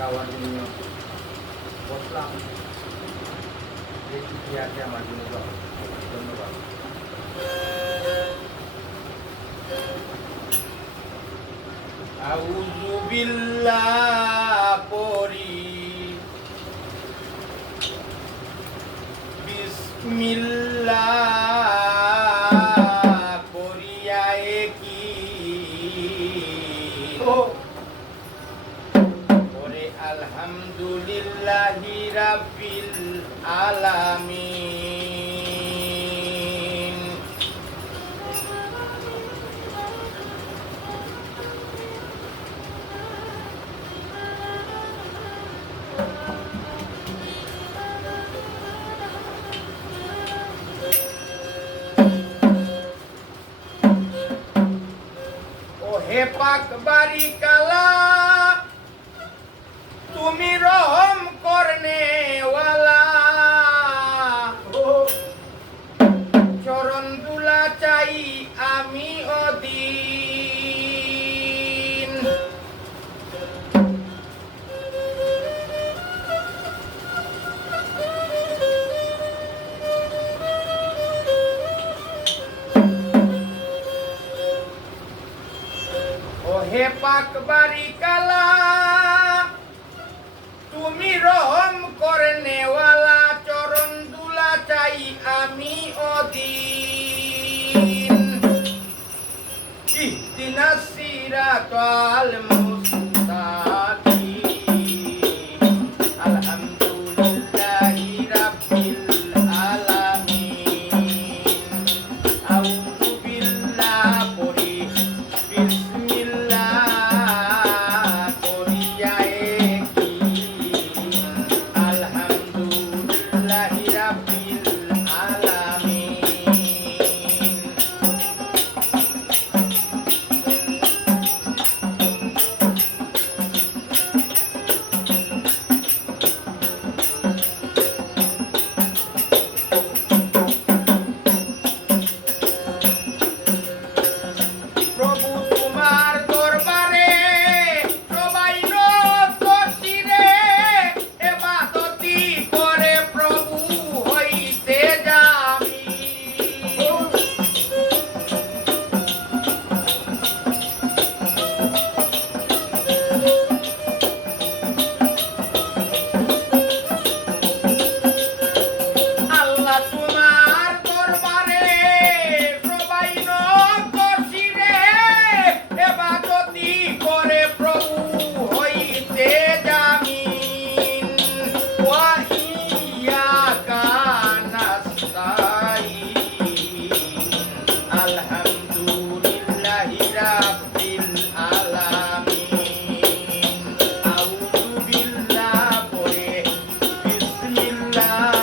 যাওয়ার জন্য বসলাম। দেখি কি আছে আমার জন্য ধন্যবাদ। আউজুবিল্লা পরি। বিসমিল্লা আলহামদুলিল্লাহি রাব্বিল আলামিন। ও হে পাক বারিকা তুমি রহম করনে চরণ দুলা চাই আমি অদিন। হে পাক বারিকা তুমি রহম করে নেওয়ালা চরণ দুলা চাই আমি অধীন ইহদিনা সিরাতাল মুস্তাকিম la